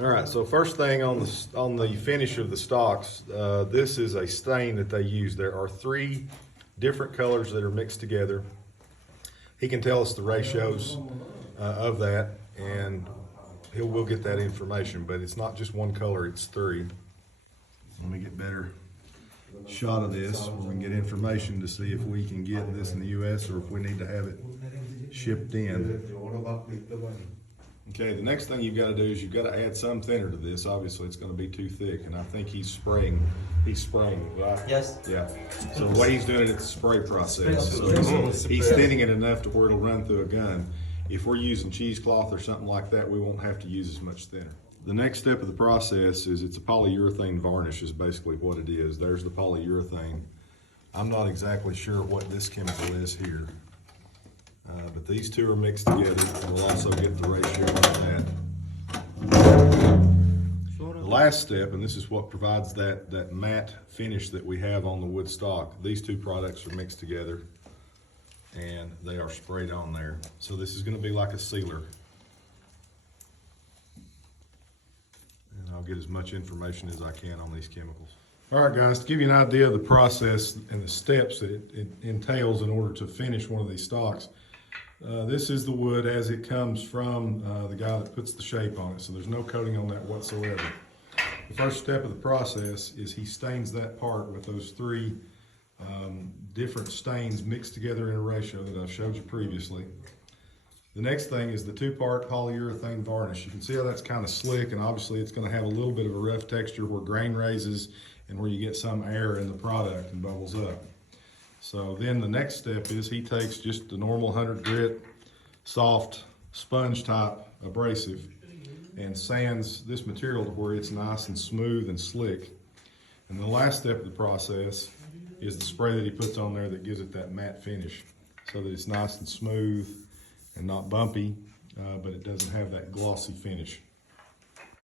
All right, so first thing on the finish of the stocks, this is a stain that they use. There are 3 different colors that are mixed together. He can tell us the ratios of that, and we'll get that information, but it's not just one color, it's 3. Let me get better shot of this where we can get information to see if we can get this in the US or if we need to have it shipped in. Okay, the next thing you've got to do is you've got to add some thinner to this. Obviously, it's going to be too thick, and I think he's spraying, right? Yes. Yeah. So the way he's doing it, it's a spray process. So he's thinning it enough to where it'll run through a gun. If we're using cheesecloth or something like that, we won't have to use as much thinner. The next step of the process is it's a polyurethane varnish is basically what it is. There's the polyurethane. I'm not exactly sure what this chemical is here. But these 2 are mixed together, and we'll also get the ratio of that. The last step, and this is what provides that matte finish that we have on the wood stock. These 2 products are mixed together, and they are sprayed on there. So this is going to be like a sealer. And I'll get as much information as I can on these chemicals. All right, guys, to give you an idea of the process and the steps that it entails in order to finish one of these stocks. This is the wood as it comes from the guy that puts the shape on it, so there's no coating on that whatsoever. The first step of the process is he stains that part with those 3 different stains mixed together in a ratio that I've showed you previously. The next thing is the 2-part polyurethane varnish. You can see how that's kind of slick, and obviously it's going to have a little bit of a rough texture where grain raises and where you get some air in the product and bubbles up. So then the next step is he takes just the normal 100 grit, soft sponge type abrasive and sands this material to where it's nice and smooth and slick. And the last step of the process is the spray that he puts on there that gives it that matte finish so that it's nice and smooth and not bumpy, but it doesn't have that glossy finish.